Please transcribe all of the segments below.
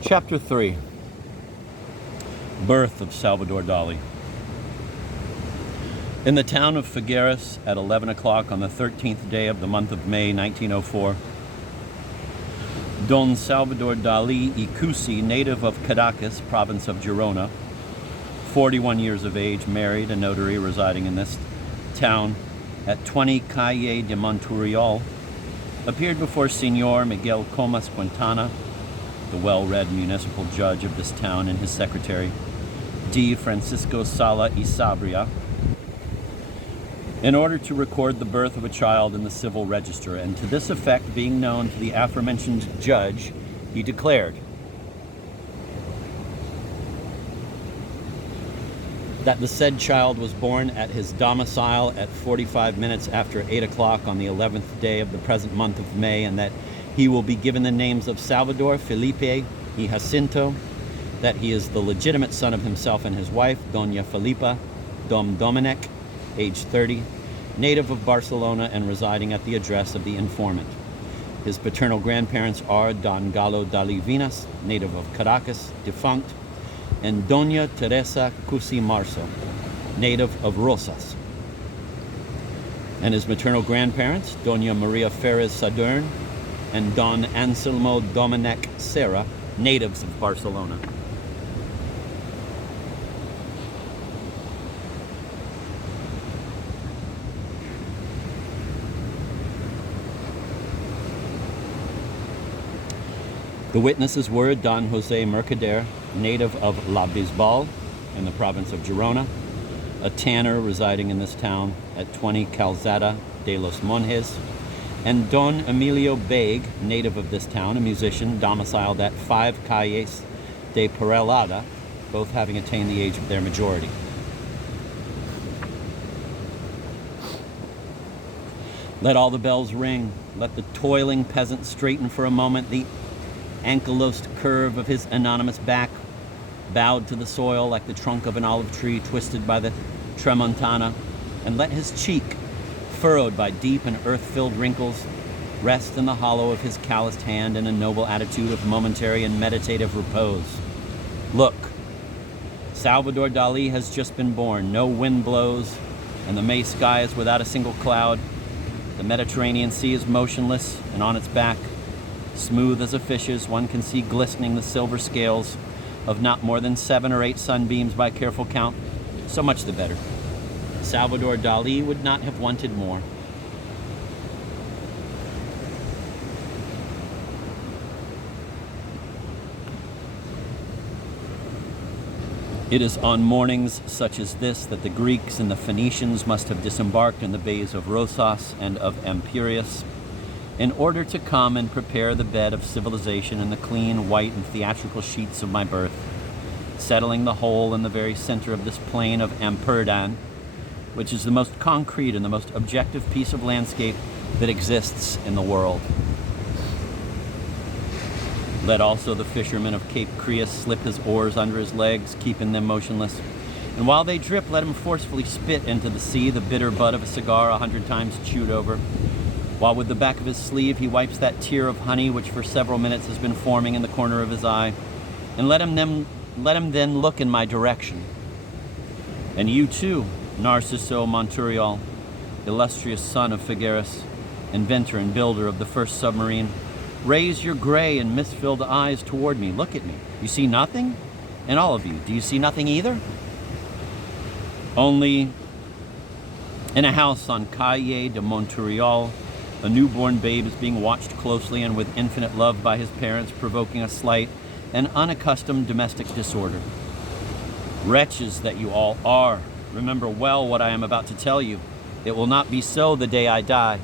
Chapter 3. Birth of Salvador Dali. In the town of Figueres at 11 o'clock on the 13th day of the month of May 1904, Don Salvador Dali y Cusi, native of Caracas, province of Girona, 41 years of age, married, a notary residing in this town at 20 Calle de Monturiol, appeared before Señor Miguel Comas Quintana, the well-read municipal judge of this town, and his secretary, D. Francisco Sala y Sabria, in order to record the birth of a child in the civil register, and to this effect being known to the aforementioned judge, he declared that the said child was born at his domicile at 45 minutes after 8 o'clock on the 11th day of the present month of May, and that he will be given the names of Salvador Felipe y Jacinto, that he is the legitimate son of himself and his wife, Doña Felipa Dom Dominic, age 30, native of Barcelona and residing at the address of the informant. His paternal grandparents are Don Galo Dali Vinas, native of Caracas, defunct, and Doña Teresa Cusi Marzo, native of Rosas. And his maternal grandparents, Doña Maria Ferez Sadern and Don Anselmo Domenech Serra, natives of Barcelona. The witnesses were Don Jose Mercader, native of La Bisbal in the province of Girona, a tanner residing in this town at 20 Calzada de los Monjes, and Don Emilio Baig, native of this town, a musician domiciled at 5 Calles de Perelada, both having attained the age of their majority. Let all the bells ring. Let the toiling peasant straighten for a moment the ankylosed curve of his anonymous back, bowed to the soil like the trunk of an olive tree twisted by the tramontana, and let his cheek, furrowed by deep and earth-filled wrinkles, rest in the hollow of his calloused hand in a noble attitude of momentary and meditative repose. Look, Salvador Dali has just been born. No wind blows, and the May sky is without a single cloud. The Mediterranean Sea is motionless, and on its back, smooth as a fish's, one can see glistening the silver scales of not more than 7 or 8 sunbeams by careful count. So much the better. Salvador Dali would not have wanted more. It is on mornings such as this that the Greeks and the Phoenicians must have disembarked in the bays of Rosas and of Ampurias in order to come and prepare the bed of civilization in the clean, white, and theatrical sheets of my birth, settling the whole in the very center of this plain of Ampurdan, which is the most concrete and the most objective piece of landscape that exists in the world. Let also the fisherman of Cape Creus slip his oars under his legs, keeping them motionless, and while they drip, let him forcefully spit into the sea the bitter butt of a cigar 100 times chewed over, while with the back of his sleeve he wipes that tear of honey which for several minutes has been forming in the corner of his eye, and let him then look in my direction. And you too, Narciso Monturiol, illustrious son of Figueres, inventor and builder of the first submarine, raise your gray and mist-filled eyes toward me. Look at me. You see nothing? And all of you, do you see nothing either? Only in a house on Calle de Monturiol, a newborn babe is being watched closely and with infinite love by his parents, provoking a slight and unaccustomed domestic disorder. Wretches that you all are, remember well what I am about to tell you. It will not be so the day I die.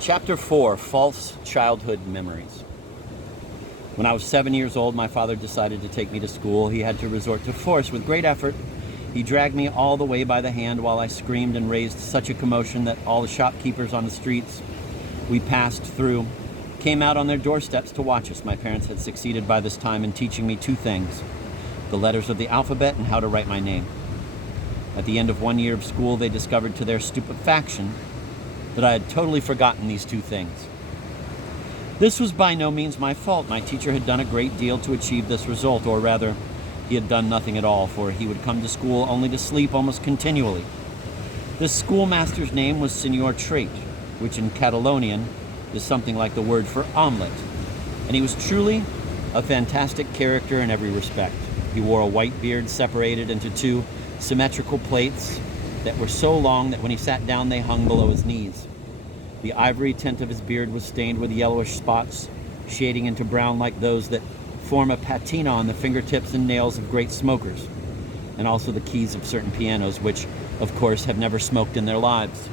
Chapter 4, False Childhood Memories. When I was 7 years old, my father decided to take me to school. He had to resort to force. With great effort, he dragged me all the way by the hand while I screamed and raised such a commotion that all the shopkeepers on the streets we passed through came out on their doorsteps to watch us. My parents had succeeded by this time in teaching me 2 things: the letters of the alphabet and how to write my name. At the end of 1 year of school, they discovered to their stupefaction that I had totally forgotten these two things. This was by no means my fault. My teacher had done a great deal to achieve this result, or rather, he had done nothing at all, for he would come to school only to sleep almost continually. This schoolmaster's name was Senor Trait, which in Catalonian is something like the word for omelet, and he was truly a fantastic character in every respect. He wore a white beard separated into two symmetrical plaits that were so long that when he sat down they hung below his knees. The ivory tint of his beard was stained with yellowish spots, shading into brown like those that form a patina on the fingertips and nails of great smokers, and also the keys of certain pianos, which, of course, have never smoked in their lives.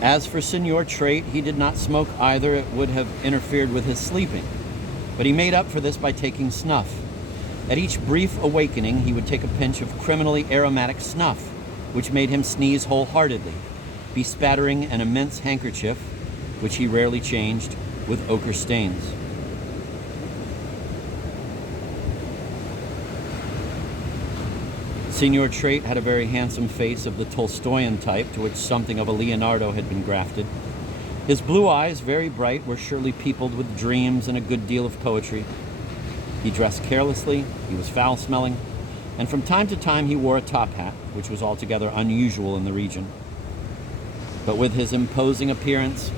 As for Senor Trait, he did not smoke either. It would have interfered with his sleeping. But he made up for this by taking snuff. At each brief awakening, he would take a pinch of criminally aromatic snuff, which made him sneeze wholeheartedly, bespattering an immense handkerchief, which he rarely changed, with ochre stains. Senor Trait had a very handsome face of the Tolstoyan type, to which something of a Leonardo had been grafted. His blue eyes, very bright, were surely peopled with dreams and a good deal of poetry. He dressed carelessly, he was foul-smelling, and from time to time he wore a top hat, which was altogether unusual in the region. But with his imposing appearance,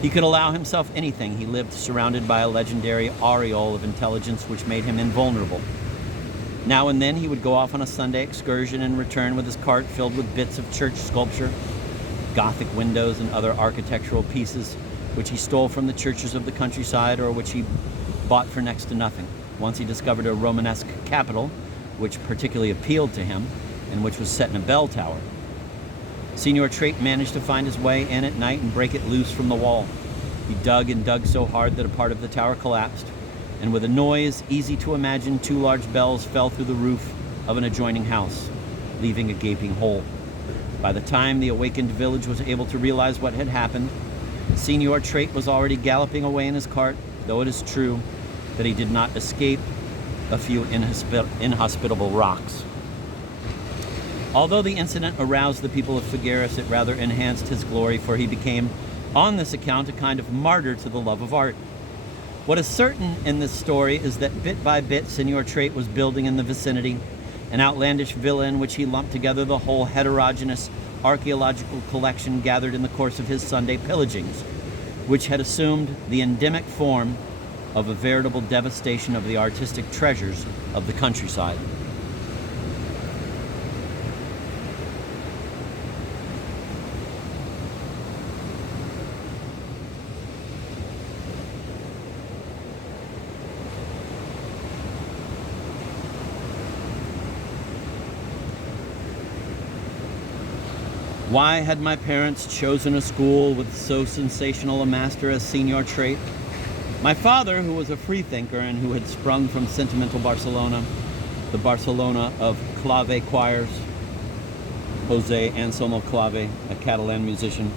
he could allow himself anything. He lived surrounded by a legendary aureole of intelligence which made him invulnerable. Now and then he would go off on a Sunday excursion and return with his cart filled with bits of church sculpture, Gothic windows and other architectural pieces which he stole from the churches of the countryside or which he bought for next to nothing. Once he discovered a Romanesque capital which particularly appealed to him and which was set in a bell tower. Senor Trait managed to find his way in at night and break it loose from the wall. He dug and dug so hard that a part of the tower collapsed, and with a noise easy to imagine, two large bells fell through the roof of an adjoining house, leaving a gaping hole. By the time the awakened village was able to realize what had happened, Senor Trait was already galloping away in his cart, though it is true that he did not escape a few inhospitable rocks. Although the incident aroused the people of Figueres, it rather enhanced his glory, for he became, on this account, a kind of martyr to the love of art. What is certain in this story is that bit by bit Senor Trait was building in the vicinity an outlandish villa in which he lumped together the whole heterogeneous archaeological collection gathered in the course of his Sunday pillagings, which had assumed the endemic form of a veritable devastation of the artistic treasures of the countryside. Why had my parents chosen a school with so sensational a master as Senor Trait? My father, who was a freethinker and who had sprung from sentimental Barcelona, the Barcelona of clave choirs, José Anselmo Clave, a Catalan musician,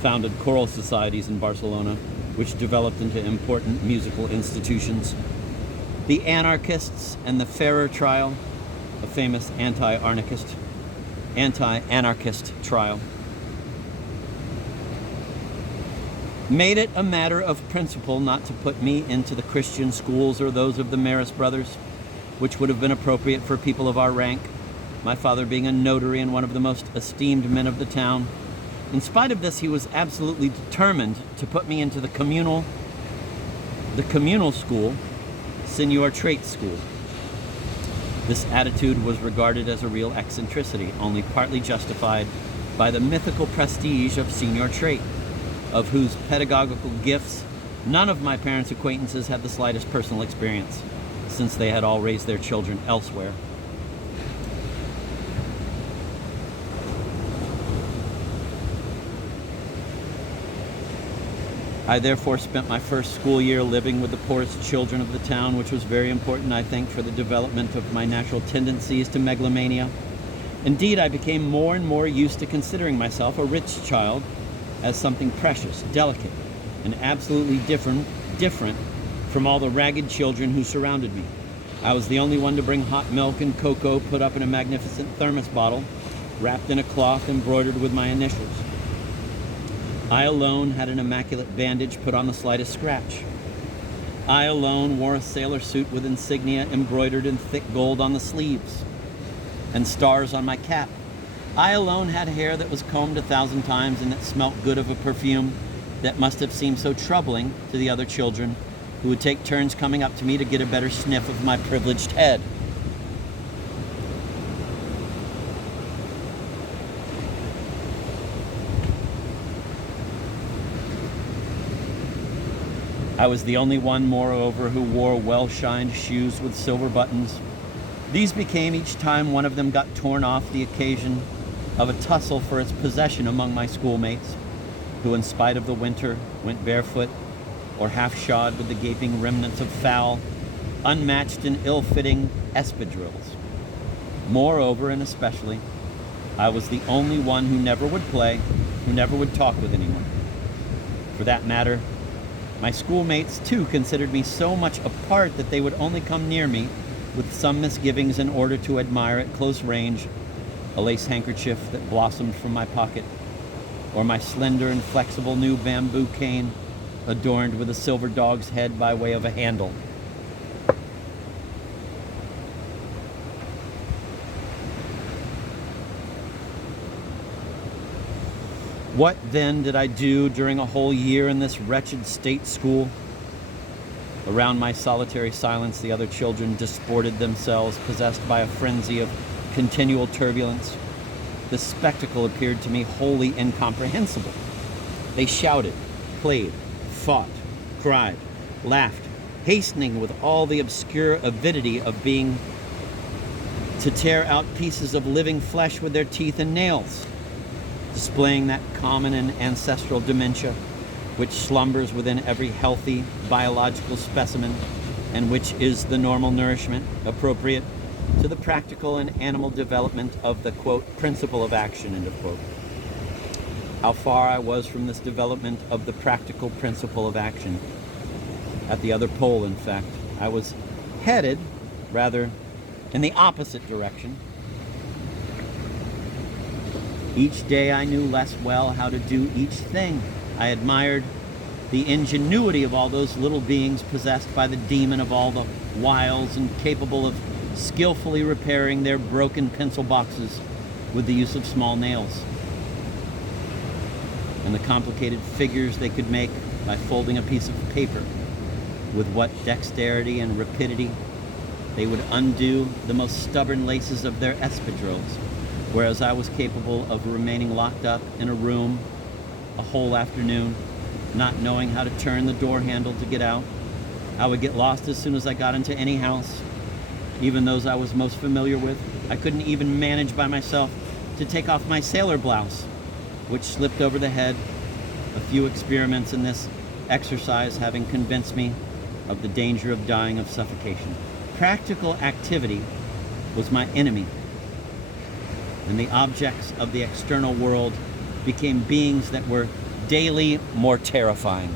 founded choral societies in Barcelona, which developed into important musical institutions. The anarchists and the Ferrer trial, a famous anti-anarchist trial, made it a matter of principle not to put me into the Christian schools or those of the Marist brothers, which would have been appropriate for people of our rank, my father being a notary and one of the most esteemed men of the town. In spite of this, he was absolutely determined to put me into the communal school, Senor Trait School. This attitude was regarded as a real eccentricity, only partly justified by the mythical prestige of Senor Trait, of whose pedagogical gifts none of my parents' acquaintances had the slightest personal experience, since they had all raised their children elsewhere. I therefore spent my first school year living with the poorest children of the town, which was very important, I think, for the development of my natural tendencies to megalomania. Indeed, I became more and more used to considering myself a rich child as something precious, delicate, and absolutely different from all the ragged children who surrounded me. I was the only one to bring hot milk and cocoa put up in a magnificent thermos bottle, wrapped in a cloth embroidered with my initials. I alone had an immaculate bandage put on the slightest scratch. I alone wore a sailor suit with insignia embroidered in thick gold on the sleeves and stars on my cap. I alone had hair that was combed 1,000 times and that smelt good of a perfume that must have seemed so troubling to the other children who would take turns coming up to me to get a better sniff of my privileged head. I was the only one, moreover, who wore well-shined shoes with silver buttons. These became each time one of them got torn off the occasion of a tussle for its possession among my schoolmates, who in spite of the winter went barefoot or half-shod with the gaping remnants of foul, unmatched and ill-fitting espadrilles. Moreover, and especially, I was the only one who never would play, who never would talk with anyone. For that matter, my schoolmates, too, considered me so much apart that they would only come near me with some misgivings in order to admire at close range a lace handkerchief that blossomed from my pocket, or my slender and flexible new bamboo cane adorned with a silver dog's head by way of a handle. What then did I do during a whole year in this wretched state school? Around my solitary silence, the other children disported themselves, possessed by a frenzy of continual turbulence. The spectacle appeared to me wholly incomprehensible. They shouted, played, fought, cried, laughed, hastening with all the obscure avidity of being to tear out pieces of living flesh with their teeth and nails, displaying that common and ancestral dementia which slumbers within every healthy biological specimen and which is the normal nourishment appropriate to the practical and animal development of the, quote, principle of action, end of quote. How far I was from this development of the practical principle of action. At the other pole, in fact. I was headed, rather, in the opposite direction. Each day I knew less well how to do each thing. I admired the ingenuity of all those little beings possessed by the demon of all the wiles and capable of skillfully repairing their broken pencil boxes with the use of small nails, and the complicated figures they could make by folding a piece of paper, with what dexterity and rapidity they would undo the most stubborn laces of their espadrilles, whereas I was capable of remaining locked up in a room a whole afternoon, not knowing how to turn the door handle to get out. I would get lost as soon as I got into any house, even those I was most familiar with. I couldn't even manage by myself to take off my sailor blouse, which slipped over the head, a few experiments in this exercise having convinced me of the danger of dying of suffocation. Practical activity was my enemy, and the objects of the external world became beings that were daily more terrifying.